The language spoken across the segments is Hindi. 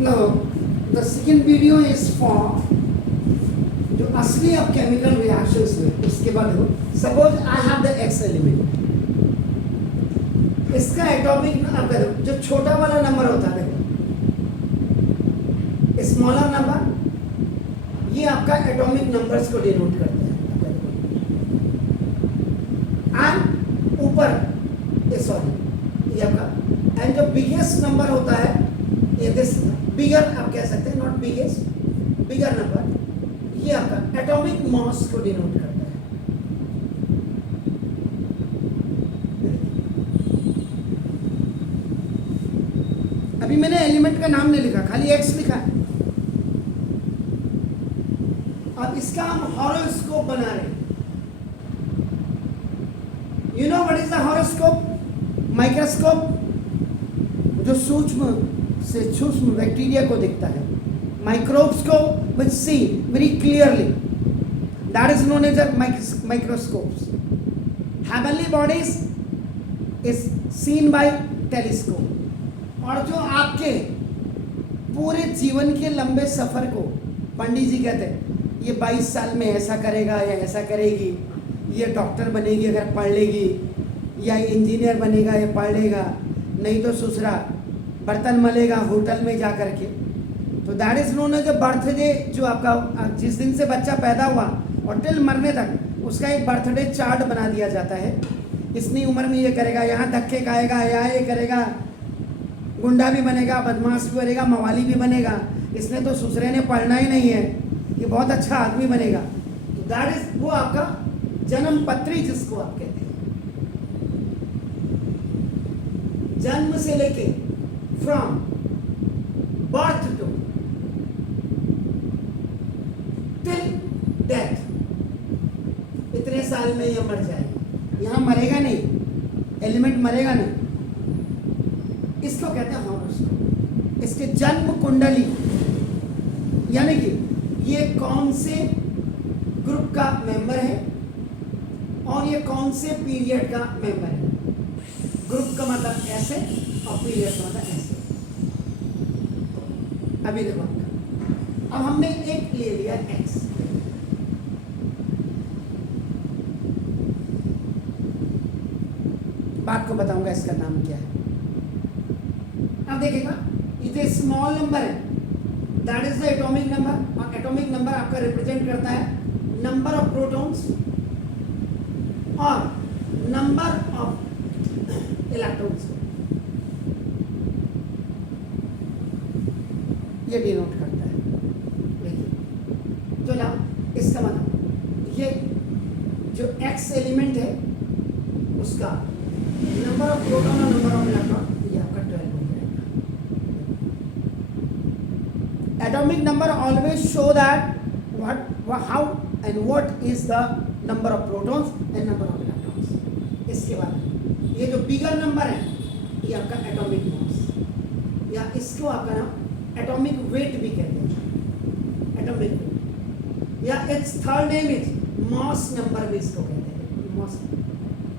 Now, the second video is for जो असली अब केमिकल रिएक्शंस में उसके बाद हो. Suppose I have the x element, इसका एटॉमिक नंबर जो छोटा वाला नंबर होता है, देखो स्मॉलर नंबर, ये आपका एटॉमिक नंबर्स को डिनोट करता है. एंड ऊपर सॉरी ये आपका, एंड जो बिगेस्ट नंबर होता है ये दिस बिगर आप कह सकते हैं, नॉट बिगेस्ट, बिगर नंबर, ये आपका एटॉमिक मास को डिनोट करता है. अभी मैंने एलिमेंट का नाम नहीं लिखा, खाली एक्स लिखा है. अब इसका हम हॉरोस्कोप बना रहे हैं. You know what is the horoscope? Microscope जो सूक्ष्म से सूक्ष्म बैक्टीरिया को दिखता है, microbes को which see very clearly, that is known as a microscopes. Heavenly bodies is seen by telescope. और जो आपके पूरे जीवन के लंबे सफर को पंडित जी कहते हैं ये 22 साल में ऐसा करेगा या ऐसा करेगी, ये डॉक्टर बनेगी अगर पढ़ लेगी, या इंजीनियर बनेगा या पढ़ लेगा, नहीं तो दूसरा बर्तन मलेगा होटल में जा कर के. तो that is known as birthday. जो आपका जिस दिन से बच्चा पैदा हुआ और टिल मरने तक उसका एक बर्थडे चार्ट बना दिया जाता है. इतनी उम्र में ये करेगा, यहाँ धक्के खाएगा, यहाँ ये करेगा, गुंडा भी बनेगा, बदमाश भी बनेगा, मवाली भी बनेगा, इसने तो ससुरे ने पढ़ना ही नहीं है, ये बहुत अच्छा आदमी बनेगा. तो दैट इज वो आपका जन्म पत्री जिसको आप कहते हैं. जन्म से लेके from birth to till death, इतने साल में ये मर जाएगा. यहाँ मरेगा नहीं, एलिमेंट मरेगा नहीं. इसको कहते हैं हॉरोस्कोप. इसके जन्म कुंडली, यानी कि ये कौन से ग्रुप का मेंबर है और ये कौन से पीरियड का मेंबर है. ग्रुप का मतलब ऐसे और पीरियड का मतलब ऐसे. अभी देखो, अब हमने एक ले लिया एक्स, बात को बताऊंगा इसका नाम क्या है. अब देखिएगा, ये स्मॉल नंबर है, that is the atomic number. और एटॉमिक नंबर आपका रिप्रेजेंट करता है नंबर ऑफ प्रोटॉन्स और नंबर ऑफ इलेक्ट्रॉन्स. ये डिनोट करता है. देखिए जो ना इसका मतलब ये जो एक्स एलिमेंट है उसका नंबर ऑफ प्रोटॉन और नंबर ऑफ इलेक्ट्रॉन ये आपका 12 हो जाएगा. Atomic number always show that what how and what is the number of protons and number of electrons. इसके बाद ये जो बिगर नंबर है ये आपका एटॉमिक मास, या इसको आपका नाम एटॉमिक वेट भी कहते हैं. एटॉमिक वेट या it's third name is mass number भी इसको कहते हैं, मास.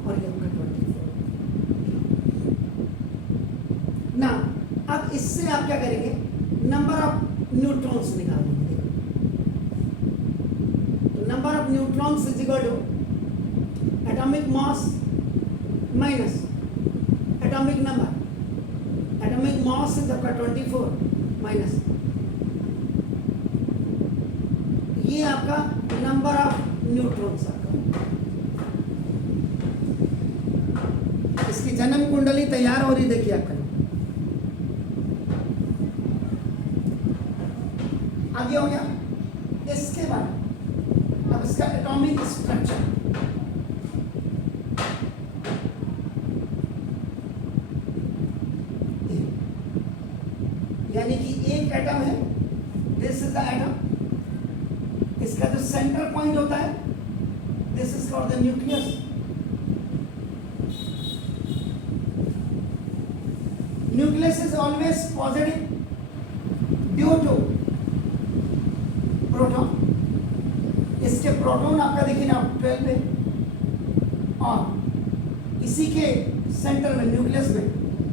और ये आपका 24. ना अब इससे आप क्या करेंगे, नंबर ऑफ न्यूट्रॉन्स निकालेंगे. तो number of neutrons is equal to atomic mass minus atomic number. Atomic mass is आपका 24 माइनस ये आपका नंबर ऑफ न्यूट्रॉन्स आपका. इसकी जन्म कुंडली तैयार हो रही, देखिए आपका. आगे हो गया. इसके बाद अब इसका एटॉमिक स्ट्रक्चर. यानी कि एक एटम है, दिस इज द एटम. इसका जो सेंटर पॉइंट होता है this is called the nucleus. Nucleus is always positive due to proton. इसके प्रोटॉन आपका देखिए ना 12 पे, और इसी के सेंटर में न्यूक्लियस में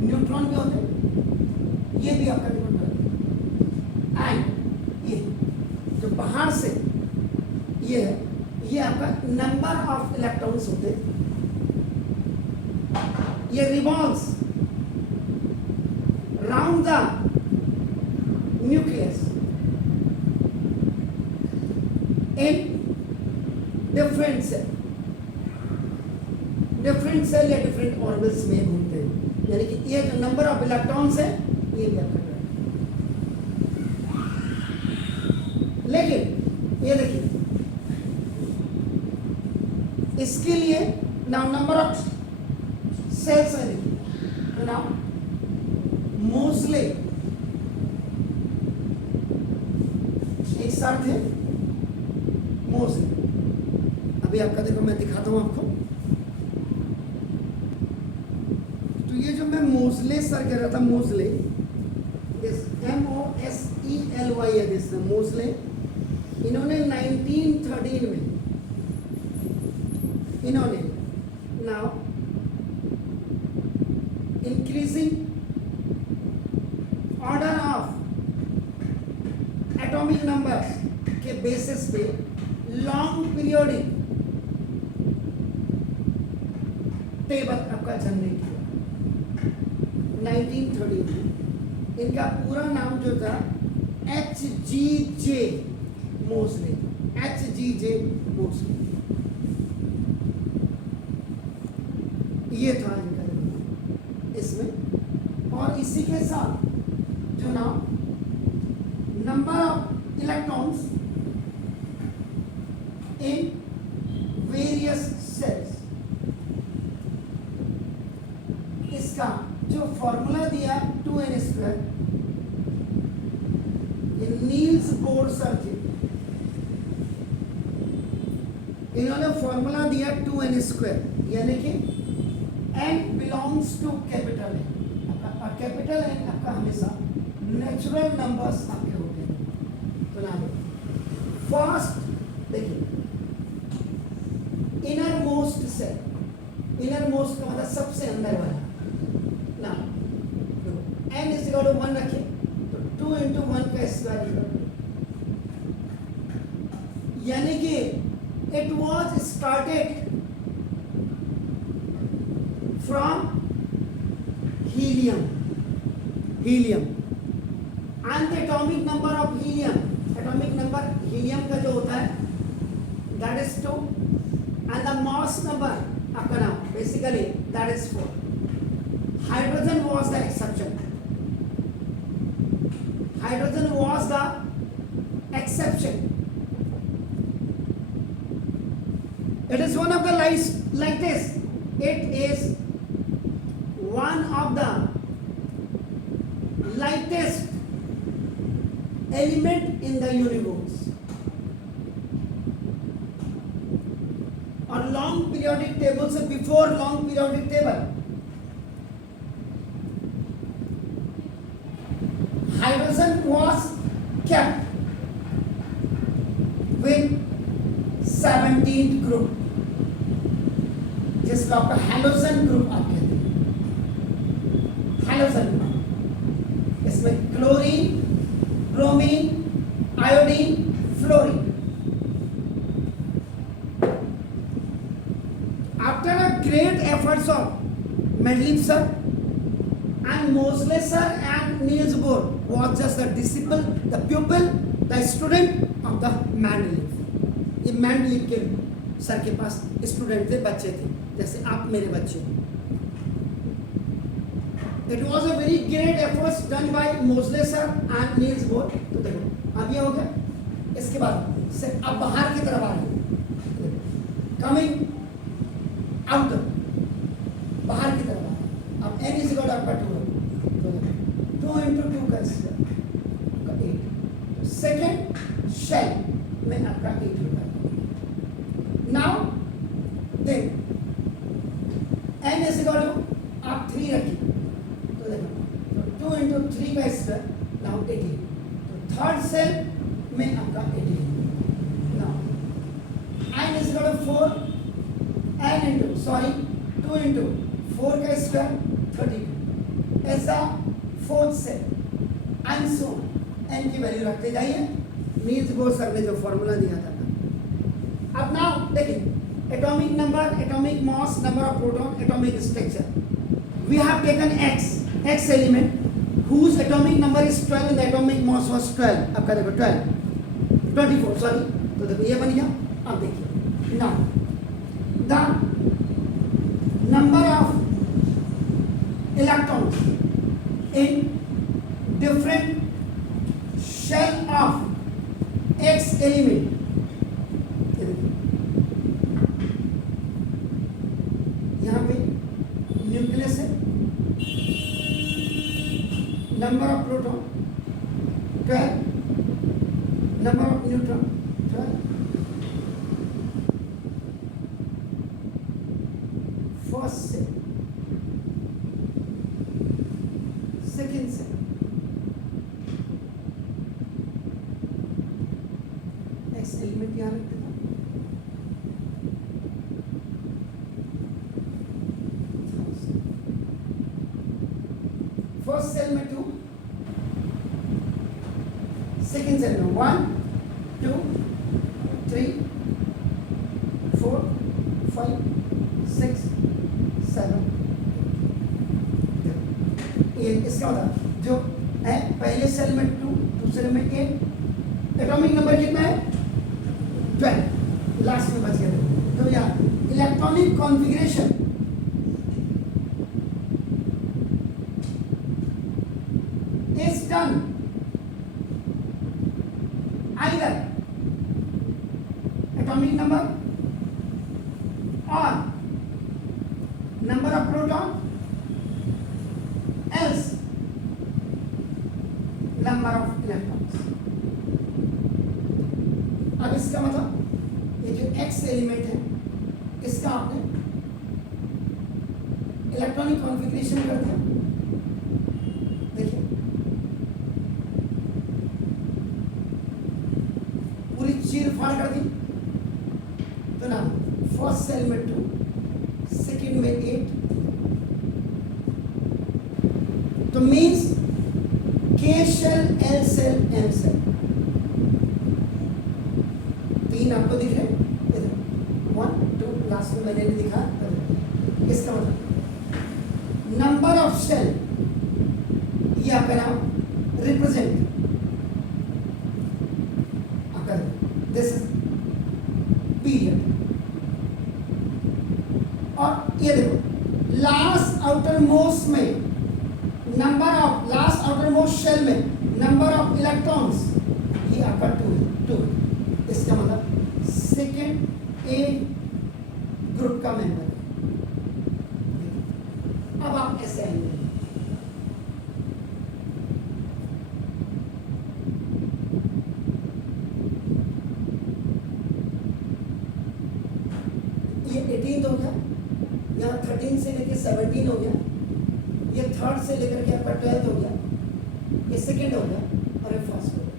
न्यूट्रॉन भी होते हैं. ये भी आपका डिफरेंट है. एंड ये जो बाहर से ये है, ये आपका नंबर ऑफ इलेक्ट्रॉन्स होते हैं, ये revolves round the nucleus in different shell या डिफरेंट ऑर्बिट्स में घूमते हैं। यानी कि ये जो नंबर ऑफ इलेक्ट्रॉन्स है ये भी आपका, लेकिन ये देखिए इसके लिए नाउ नंबर ऑफ सेल्स है, देखिए तो नाउ मोस्टली एक साथ है मोस्टली। अभी आपका देखो मैं दिखाता हूं आपको, तो ये जो मैं मोस्ले सर कह रहा था, मोस्ले MOSELY है दिस मोस्ले, इन्होंने 1913 में इन्होंने now increasing order of atomic numbers के बेसिस पे लॉन्ग पीरियोडिक टेबल आपका जनरेट किया 1913 में। इनका पूरा नाम जो था HGJ मोस्ले, HGJ मोस्ले, ये था इनका इसमें। और इसी के साथ जो नाम number of electrons in various cells, इसका जो फॉर्मूला दिया 2n², ये नील्स बोर सर थे, इन्होंने फॉर्मूला दिया 2n², यानी कि n belongs to capital n, और कैपिटल n आपका हमेशा नेचुरल नंबर्स आपके होते हैं। तो नाम फर्स्ट देखिए innermost shell, innermost का मतलब सबसे अंदर वाला ना, n इज इक्वल टू 1 रखिए तो 2 into 1 का स्क्वायर, यानी कि it was started from helium, and the atomic number of helium, atomic number helium का जो होता है that is 2, and the mass number आपका नाम basically that is 4. Hydrogen was the exception, hydrogen was the exception. It is one of the like this. It is one of the lightest element in the universe. और long periodic table से before long periodic table, hydrogen was kept with 17th group, जिसको आपका हैलोजन ग्रुप आप कहते हैं, हैलोजन ग्रुप. इसमें chlorine, bromine, iodine, fluorine. After a great efforts of Mendeleev sir and Moseley sir and Niels Bohr was just the disciple, the pupil, the student of the Mendeleev. ये Mendeleev के सर के पास स्टूडेंट थे, बच्चे थे, जैसे आप मेरे बच्चे. It was a very great efforts done by Moseley sir and Niels Bohr. तो देखो अब ये हो गया. इसके बाद से अब बाहर की तरफ आ रहे हैं, कमिंग आउट, बाहर की तरफ आ रहे हैं. अब n इज इक्वल आपका 2 into 2 का स्क्वायर 8. सेकेंड शेल में आपका 8 होगा. नाउ देख n इज इक्वल टू आप 3 रखिए तो देखो 2 into 3 का स्क्वायर नाउ 18. तो थर्ड सेल में आपका 18. Now n is equal to 4, n into 2 into 4 का स्क्वायर 32. ऐसा fourth shell and so on. N की वैल्यू रखते जाइए। नील्स बोर सर ने जो फॉर्मूला दिया था। अब नाउ देखिए atomic number, atomic mass, number of proton, atomic structure. We have taken X element whose atomic number is 12 and the atomic mass was 12। आपका देखो 24 सॉरी, तो देखो ये बन गया। अब देखिए now the number of electrons in different shell of X element. यहाँ पे न्यूक्लियस है, number of proton 12, number of neutron 12, first cell, second cell, X element यहाँ रख देता हूँ। फर्स्ट सेल में 2, सेकेंड सेल में 1 2 3 4 5 6 7। ये इसका मतलब जो है पहले सेल में 2, दूसरे में 8, एटॉमिक नंबर कितना है 12, लास्ट में बच गया। तो यहाँ electronic configuration is done either atomic number or number of proton, else number of electrons। अब इसका मतलब ये जो X एलिमेंट है इसका आपने इलेक्ट्रॉनिक कॉन्फ़िगरेशन कर दिया। चीर फाड़ कर दी तो ना फर्स्ट सेल में 2, सेकेंड में 8, तो means K shell, L shell, M shell, 3 आपको दिख रहे हैं, 1 2 लास्ट में मैंने नहीं दिखा। इसका मतलब नंबर ऑफ सेल ये आपका नाम रिप्रेजेंट दिस पीरियड। और ये देखो लास्ट आउटर मोस्ट में number of last outermost shell में नंबर ऑफ इलेक्ट्रॉन्स ये आपका 2 है। इसका मतलब सेकेंड ए ग्रुप का मेंबर। अब आप ऐसे आएंगे, ये 18 हो गया, यहाँ 13 से लेकर 17 हो गया, ये थर्ड से लेकर के आपका 12 हो गया, ये सेकेंड हो गया और ये फर्स्ट हो गया।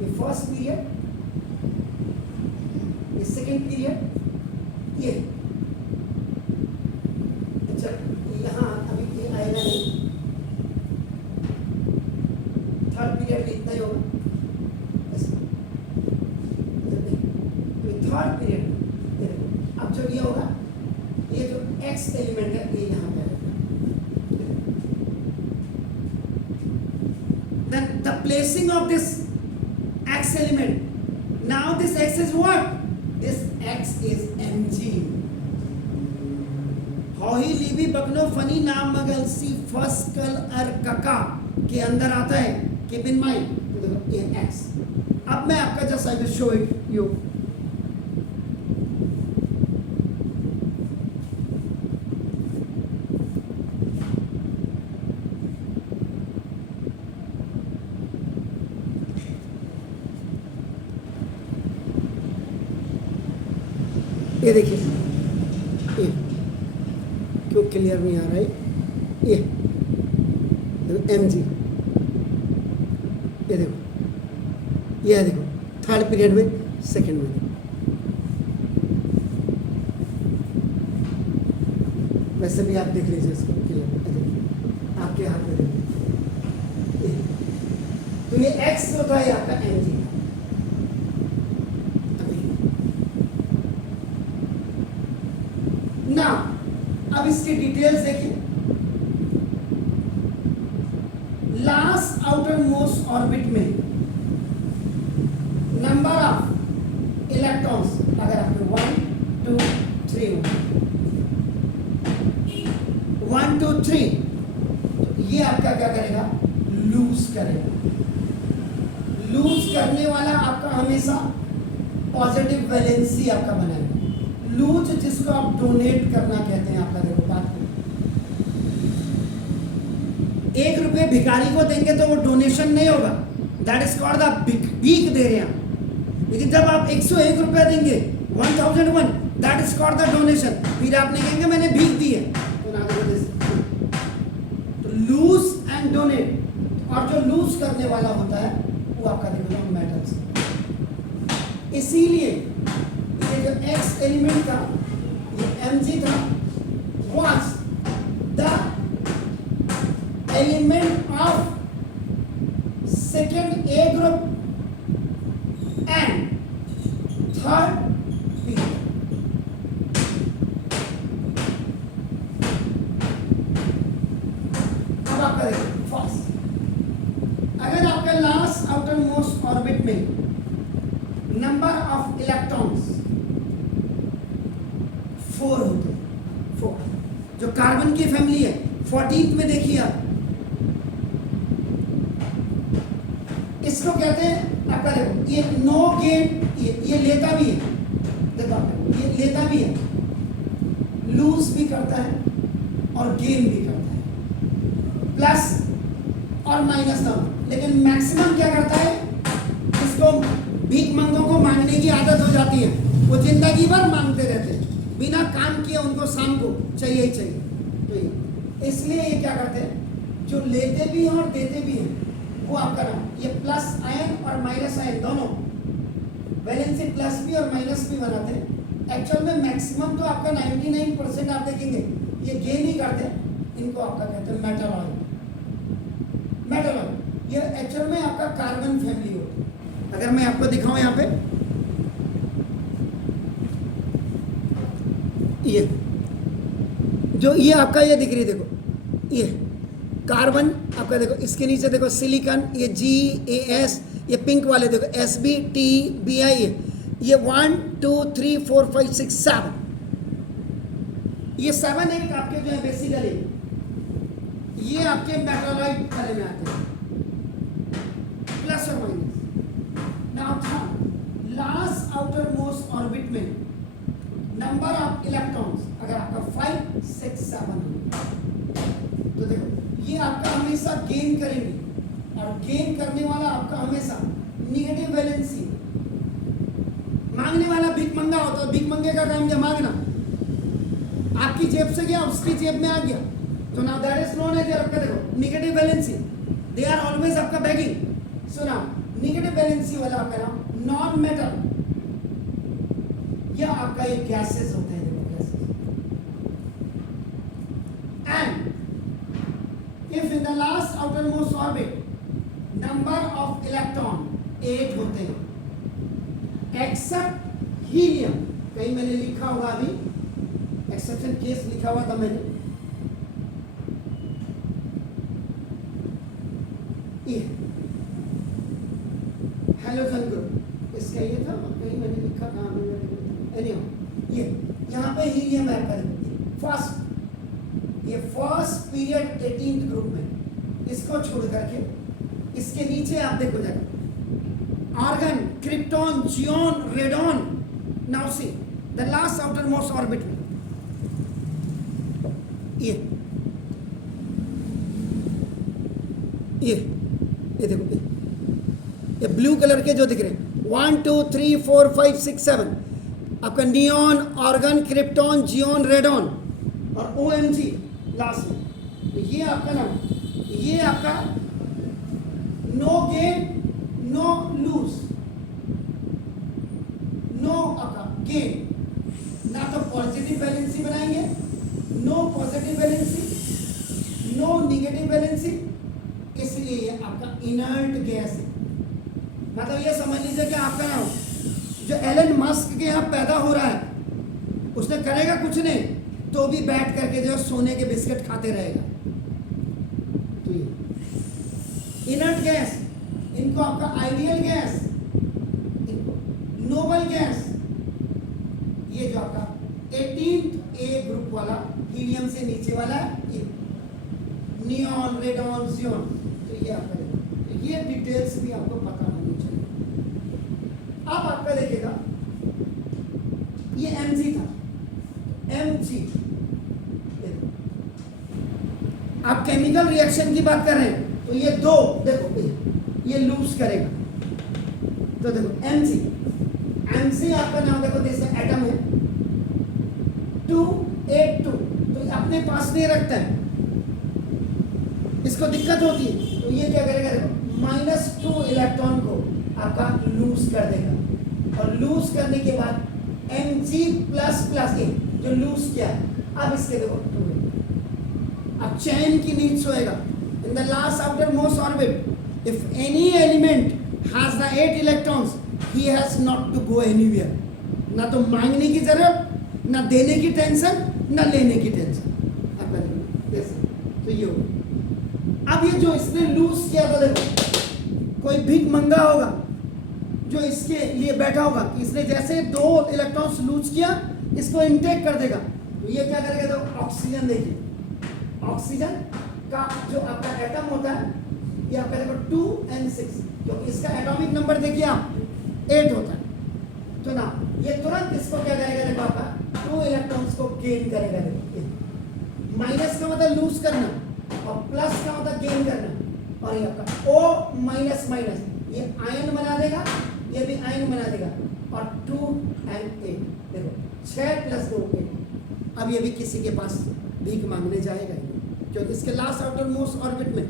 ये फर्स्ट पीरियड, ये सेकेंड पीरियड, ये अच्छा यहाँ अभी ये आएगा नहीं, थर्ड पीरियड भी इतना ही होगा। थर्ड पीरियड अब जो ये होगा, ये जो X एलिमेंट है ये यहाँ पे आएगा। Then the placing of this X element, now this X is what? This X is Mg। हॉही लीबी बगनो फनी नाम मगल सी फस्कल अर कका के अंदर आता है, कीप इन माइंड। तो देखो ये X। अब मैं आपका just I will show it you. ये देखिए, ये क्यों क्लियर नहीं आ रहा है, ये Mg, ये देखो, ये देखो थर्ड पीरियड में, सेकंड में। वैसे भी आप देख लीजिए इसको, क्लियर आपके हाथ में देखिए, तो ये एक्स जो था ये आपका एम जी था। ना अब इसकी डिटेल्स देखिए। लास्ट आउटर मोस्ट ऑर्बिट में नंबर ऑफ इलेक्ट्रॉन्स अगर आपके 1 2 3 1 2 3 तो ये आपका क्या करेगा, लूज करेगा। लूज करने वाला आपका हमेशा पॉजिटिव वैलेंसी आपका बनाएगा। लूज जिसको आप डोनेट करना कहते हैं, आपका देखो बात करें, 1 रुपये भिखारी को देंगे तो वो डोनेशन नहीं होगा, दैट इज कॉल्ड द भीख दे रहे हैं। लेकिन जब आप 101 रुपया देंगे 1001, that is called the donation. फिर आप नहीं कहेंगे मैंने भीख दी है। तो लूज एंड डोनेट, और जो लूज करने वाला होता है वो आपका देखो मेटल्स। इसीलिए ये जो एक्स एलिमेंट का ये Mg था, was the element of second A group and third B group। अब आप करेंगे फर्स्ट, अगर आपका लास्ट आउटर मोस्ट ऑर्बिट में नंबर ऑफ इलेक्ट्रॉन्स 4 होते हैं, 4 जो कार्बन की फैमिली है 14th में देखिए आप, इसको कहते हैं आपका देखो ये नो गेन, ये लेता भी है, देखो आप ये लेता भी है, लूज भी करता है और गेन भी करता है, प्लस और माइनस दोनों। लेकिन मैक्सिमम क्या करता है, इसको भीख मंगों को मांगने की आदत हो जाती है, वो जिंदगी भर मांगते रहते हैं, बिना काम किए उनको शाम को चाहिए ही चाहिए। तो इसलिए ये क्या करते हैं, जो लेते भी हैं और देते भी हैं वो आपका नाम, ये प्लस आयन और माइनस आयन दोनों वैलेंसी प्लस भी और माइनस भी बनाते हैं। एक्चुअल में मैक्सिमम तो आपका 99% आप देखेंगे ये गेन ही करते हैं। इनको आपका कहते हैं मेटल ऑयल। मेटल ऑयल ये एक्चुअल में आपका कार्बन फैमिली होती है। अगर मैं आपको दिखाऊं यहाँ पे, ये जो ये आपका ये दिख रही देखो, ये कार्बन आपका देखो, इसके नीचे देखो सिलिकॉन, ये GAS, ये पिंक वाले देखो SbTBi, ये 1 2 3 4 5 6 7, ये 7 8 आपके जो है बेसिकली ये आपके मेटालॉइड वाले में आते हैं, प्लस और माइनस। नाउ था लास्ट आउटर मोस्ट ऑर्बिट में नंबर ऑफ इलेक्ट्रॉन्स अगर आपका 5 6 7 तो देखो ये आपका हमेशा गेन करेंगे, और गेन करने वाला आपका हमेशा निगेटिव वैलेंसी। मांगने वाला भीख मंगा होता है, भीख मंगे का काम क्या मांगना, आपकी जेब से गया उसकी जेब में आ गया, तो now that is known as आपका देखो negative valency, they are always आपका bagging. So now negative valency वाला आपका नाम नॉन मेटल, या आपका ये गैसेस होते हैं, देखो gases. And if in the last outermost orbit number of electron 8 होते हैं except helium, कहीं मैंने लिखा होगा अभी एक्सेप्शन केस लिखा हुआ था मैंने, ये हेलोजन ग्रुप इसका ये था, कहीं मैंने लिखा था एनीवे, ये यहाँ पे हीलियम ऐड करेंगे फर्स्ट, ये फर्स्ट पीरियड 18th ग्रुप में, इसको छोड़ करके इसके नीचे आप देखो जाएगा argon, krypton, xenon, radon. Now see the last outermost orbit में ये देखो ये ब्लू कलर के जो दिख रहे हैं 1 2 3 4 5 6 7 आपका neon, argon, krypton, xenon, radon और OMG लास्ट में। तो ये आपका नाम, ये आपका no gain no lose, no आपका गेन, ना तो पॉजिटिव वैलेंसी बनाएंगे, no positive valency, no negative valency, इसलिए ये आपका इनर इनर्ट गैस है। मतलब ये समझ लीजिए कि आपका ना जो एलन मस्क के यहाँ पैदा हो रहा है, उसने करेगा कुछ नहीं तो भी बैठ करके जो सोने के बिस्किट खाते रहेगा। तो ये इनर्ट गैस, इनको आपका आइडियल गैस, इनको नोबल गैस, ये जो आपका 18th ए ग्रुप वाला हीलियम से नीचे वाला ये नियॉन, रेडॉन, जियोन, तो ये आपका तो ये डिटेल्स भी आपको पता होनी चाहिए। अब आपका देखिएगा ये Mg था, Mg आप केमिकल रिएक्शन की बात कर रहे हैं तो ये दो देखो ये लूज करेगा, तो देखो Mg आपका नाम देखो जैसे एटम है 282, तो अपने पास नहीं रखता है, इसको दिक्कत होती है, तो ये क्या करेगा देखो -2 इलेक्ट्रॉन को आपका लूज कर देगा, और लूज करने के बाद Mg++ जो लूज किया है, अब इसके देखो 2 अब चैन की नीड्स होएगा in the last after most orbit if any element has the 8 electrons he has not to go anywhere, ना तो मांगने की जरूरत, ना देने की टेंशन, ना लेने की टेंशन। तो ये होगा। अब ये जो इसने लूज किया था देखो, कोई भीख मंगा होगा जो इसके लिए बैठा होगा कि इसने जैसे 2 इलेक्ट्रॉन्स लूज किया इसको इनटेक कर देगा, तो ये क्या करेगा तो ऑक्सीजन देखिए, ऑक्सीजन का जो आपका एटम होता है ये आपका देखो 2n6, क्योंकि इसका एटॉमिक नंबर देखिए आप 8 होता है, तो ना ये तुरंत इसको क्या करेगा देखो आपका 2 इलेक्ट्रॉन्स को गेन करेगा देखो, माइनस का मतलब लूज करना और प्लस का मतलब गेन करना, और ये आपका O-, ये आयन बना देगा, ये भी आयन बना देगा, और 2n8 देखो 6 + 2 8। अब ये भी किसी के पास भीख मांगने जाएगा क्योंकि इसके लास्ट आउटर मोस्ट ऑर्बिट में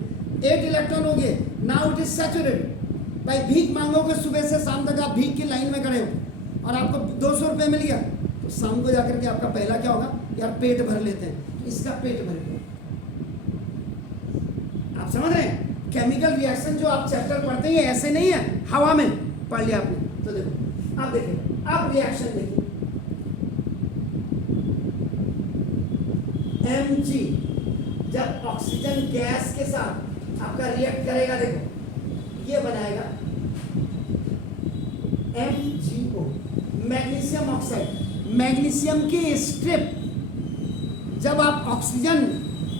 8 इलेक्ट्रॉन हो गए, नाउ इट इज सैचुरेटेड। भाई भीख मांगोगे सुबह से शाम तक, आप भीख की लाइन में खड़े हो और आपको 200 रुपये मिल गया, तो शाम को जाकर के आपका पहला क्या होगा यार पेट भर लेते हैं, तो इसका पेट भर गया। आप समझ रहे हैं केमिकल रिएक्शन जो आप चैप्टर पढ़ते हैं ऐसे नहीं है हवा में पढ़ लिया आपने, तो देखो अब देखिए, अब रिएक्शन देखिए Mg जब ऑक्सीजन गैस के साथ आपका रिएक्ट करेगा देखो ये बनाएगा MgO, मैग्नीशियम ऑक्साइड। मैग्नीशियम की स्ट्रिप जब आप ऑक्सीजन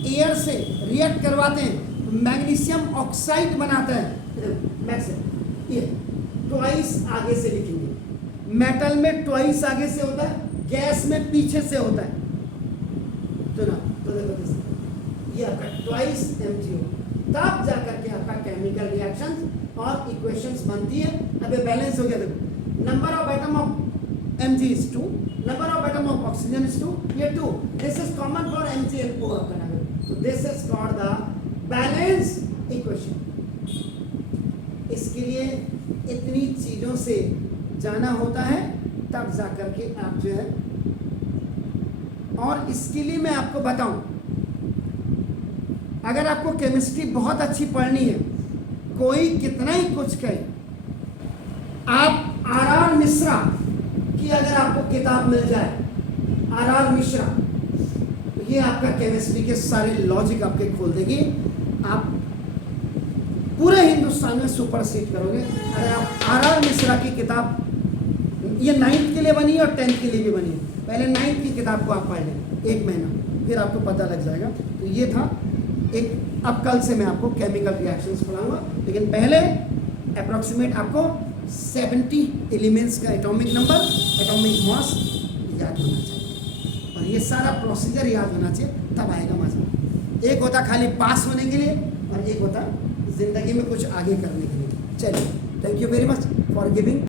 एयर से रिएक्ट करवाते हैं तो मैग्नीशियम ऑक्साइड बनाता है, ये ट्वाइस आगे से लिखेंगे, मेटल में ट्वाइस आगे से होता है, गैस में पीछे से होता है, तो ना तो देखो ये आपका ट्वाइस MgO, तब जाकर के आपका केमिकल रिएक्शंस और इक्वेशंस बनती है। अब ये बैलेंस हो गया देखो, number of atom of Mg is 2, number of atom of oxygen is 2, ये 2, this is common for Mg and O आपका नंबर, तो this is called the balance equation. इसके लिए इतनी चीजों से जाना होता है तब जाकर के आप जो है, और इसके लिए मैं आपको बताऊं, अगर आपको केमिस्ट्री बहुत अच्छी पढ़नी है, कोई कितना ही कुछ कहे, आप आर मिश्रा की अगर आपको किताब मिल जाए, आर मिश्रा, तो ये आपका केमिस्ट्री के सारे लॉजिक आपके खोल देगी, आप पूरे हिंदुस्तान में सुपरसीड करोगे। अगर आप आर मिश्रा की किताब, ये 9th के लिए बनी है और 10th के लिए भी बनी है, पहले 9th की किताब को आप पढ़ लें 1 महीना, फिर आपको पता लग जाएगा। तो ये था एक, अब कल से मैं आपको केमिकल रिएक्शंस पढ़ाऊंगा, लेकिन पहले अप्रॉक्सीमेट आपको 70 एलिमेंट्स का एटॉमिक नंबर, एटॉमिक मास याद होना चाहिए, और ये सारा प्रोसीजर याद होना चाहिए, तब आएगा मजा। एक होता खाली पास होने के लिए और एक होता जिंदगी में कुछ आगे करने के लिए। चलिए, thank you very much for giving.